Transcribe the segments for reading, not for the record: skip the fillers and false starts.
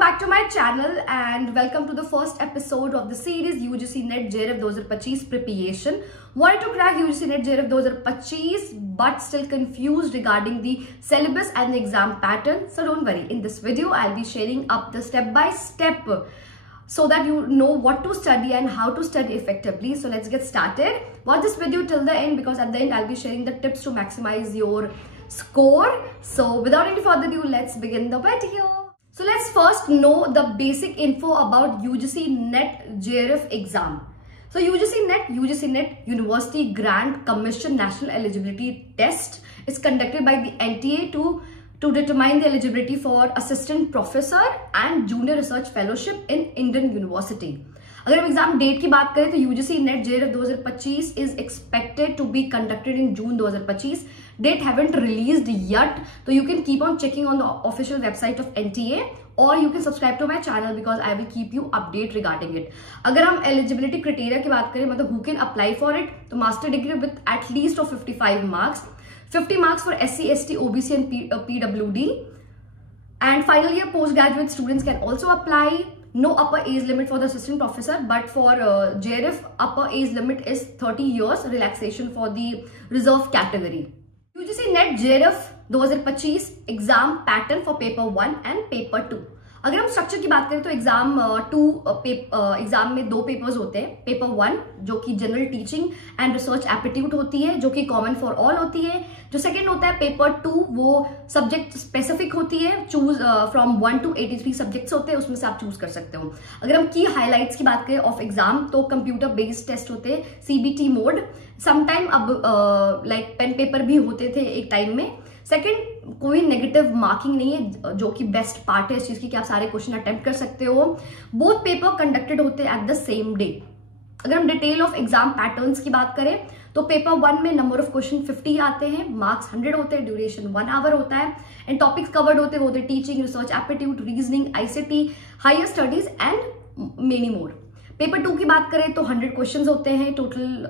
back to my channel and welcome to the first episode of the series UGC NET JRF 2025 preparation. Wanted to crack UGC NET JRF 2025 but still confused regarding the syllabus and the exam pattern. So don't worry, in this video I'll be sharing up the step by step so that you know what to study and how to study effectively. So let's get started. Watch this video till the end because at the end I'll be sharing the tips to maximize your score. So without any further ado, let's begin the video. So let's first know the basic info about UGC NET JRF exam. So UGC NET University Grant Commission National Eligibility Test is conducted by the NTA to determine the eligibility for assistant professor and junior research fellowship in Indian University. अगर हम exam date की बात करें तो UGC NET JRF 2025 is expected to be conducted in June 2025. Date haven't released yet, so you can keep on checking on the official website of NTA or you can subscribe to my channel because I will keep you update regarding it. अगर हम eligibility criteria की बात करें मतलब who can apply for it, तो master degree with at least of 55 marks, 50 marks for SC, ST, OBC and PWD, and final year postgraduate students can also apply. No upper age limit for the assistant professor, but for JRF upper age limit is 30 years, relaxation for the reserve category. UGC NET JRF 2025 exam pattern for paper 1 and paper 2. अगर हम structure की बात करें तो exam में दो papers होते हैं. पेपर 1 जो कि general teaching and research aptitude होती है जो कि कॉमन फॉर ऑल होती है. जो सेकंड होता है पेपर 2 वो सब्जेक्ट स्पेसिफिक होती है. चूज फ्रॉम 1 to 83 सब्जेक्ट्स होते हैं, उसमें से आप चूज कर सकते हो. अगर हम की हाईलाइट्स की बात करें ऑफ एग्जाम तो कंप्यूटर बेस्ड टेस्ट होते हैं, CBT मोड. समटाइम अब लाइक पेन पेपर भी होते थे एक टाइम में. सेकंड, कोई नेगेटिव मार्किंग नहीं है जो कि बेस्ट पार्ट है इस चीज की कि आप सारे क्वेश्चन अटेम्प्ट कर सकते हो. बोथ पेपर कंडक्टेड होते हैं एट द सेम डे. अगर हम डिटेल ऑफ एग्जाम पैटर्न्स की बात करें तो पेपर 1 में नंबर ऑफ क्वेश्चन 50 आते हैं, मार्क्स 100 होते हैं, ड्यूरेशन 1 आवर होता है एंड टॉपिक्स कवर्ड होते हैं वो होते हैं teaching, research aptitude, reasoning, ICT, higher studies and many more. Paper 2 की बात करें तो 100 क्वेश्चंस होते हैं, टोटल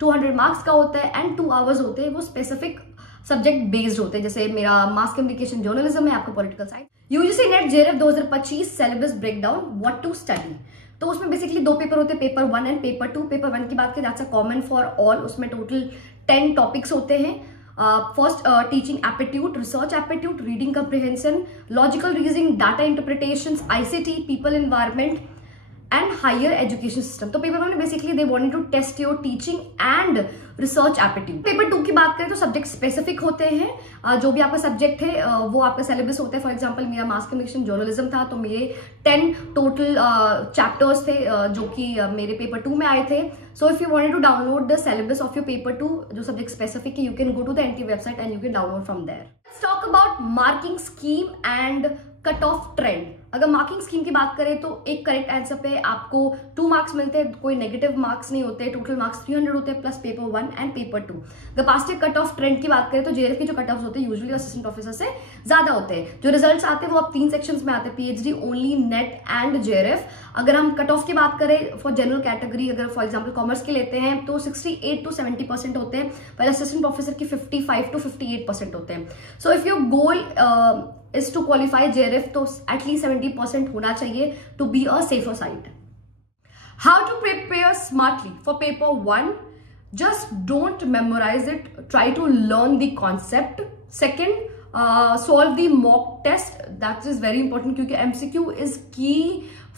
200 मार्क्स का होता है एंड 2 आवर्स होते हैं. वो स्पेसिफिक सब्जेक्ट बेस्ड होते हैं, जैसे मेरा मास कम्युनिकेशन जर्नलिज्म है, आपका political science. UGC NET JRF 2025 syllabus breakdown what to study. तो उसमें बेसिकली दो पेपर होते हैं, पेपर 1 एंड पेपर 2. पेपर 1 की बात करें that's a common for all. उसमें टोटल 10 टॉपिक्स होते हैं. First teaching aptitude, research aptitude, reading comprehension, logical reasoning, data interpretation, ICT, people environment and higher education system. तो पेपर 1 में basically they wanted to test your teaching and research aptitude. Paper 2 की बात करें तो subject specific होते हैं. जो भी आपका सब्जेक्ट है वो आपका सिलेबस होता है. फॉर एग्जांपल मेरा मास कम्युनिकेशन जर्नलिज्म था तो मेरे 10 टोटल चैप्टर्स थे जो कि मेरे पेपर 2 में आए थे. So if you wanted to download the syllabus of your paper 2 जो सब्जेक्ट स्पेसिफिक है, you can go to the NTA website and you can download from there. Let's talk about marking scheme and cut off trend. अगर marking scheme की बात करें तो एक correct answer पे आपको 2 मार्क्स मिलते हैं, कोई नेगेटिव मार्क्स नहीं होते. टोटल मार्क्स 300 होते हैं प्लस पेपर 1 एंड पेपर 2. अगर past year cut off trend की बात करें तो JRF के जो कट ऑफ होते हैं यूजुअली असिस्टेंट प्रोफेसर से ज्यादा होते हैं. जो रिजल्ट्स आते हैं वो अब 3 सेक्शंस में आते हैं, PhD only, net and JRF. अगर हम कट ऑफ की बात करें फॉर जनरल कैटेगरी, अगर फॉर एग्जाम्पल कॉमर्स के लेते हैं तो 68 to 70% होते हैं, पर असिस्टेंट प्रोफेसर की 55 to 58% होते हैं. So if your goal is to qualify JRF तो at least 70% होना चाहिए to be a safer side. How to prepare smartly for paper 1? Just don't memorize it. Try to learn the concept. Second, solve the mock test. That is very important क्योंकि MCQ is key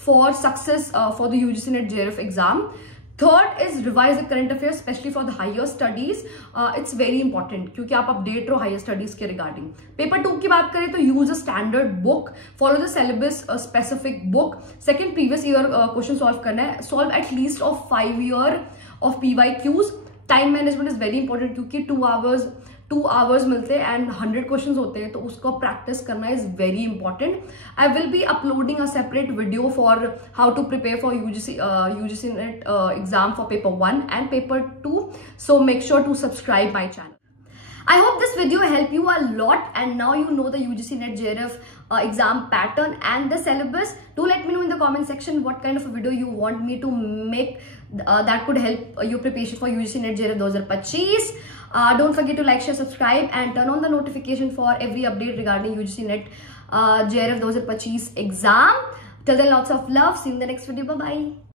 for success for the UGC NET JRF exam. Third is revise the current affairs, especially for the higher studies. It's very important क्योंकि आप update रहो higher studies के regarding. Paper 2 की बात करें तो use a standard book, follow the syllabus specific book. Second, previous year question solve करना है, solve at least of 5 year of PYQs. Time management is very important क्योंकि 2 hours मिलते हैं एंड 100 क्वेश्चंस होते हैं तो उसको प्रैक्टिस करना is very important. I will be uploading a separate video for how to prepare for UGC NET exam for paper 1 and paper 2. So make sure to subscribe my channel. I hope this video helped you a lot and now you know the UGC NET JRF exam pattern and the syllabus. Do let me know in the comment section what kind of a video you want me to make that could help your preparation for UGC NET JRF 2025. Don't forget to like, share, subscribe and turn on the notification for every update regarding UGC NET JRF 2025 exam. Till then, lots of love. See you in the next video. Bye bye.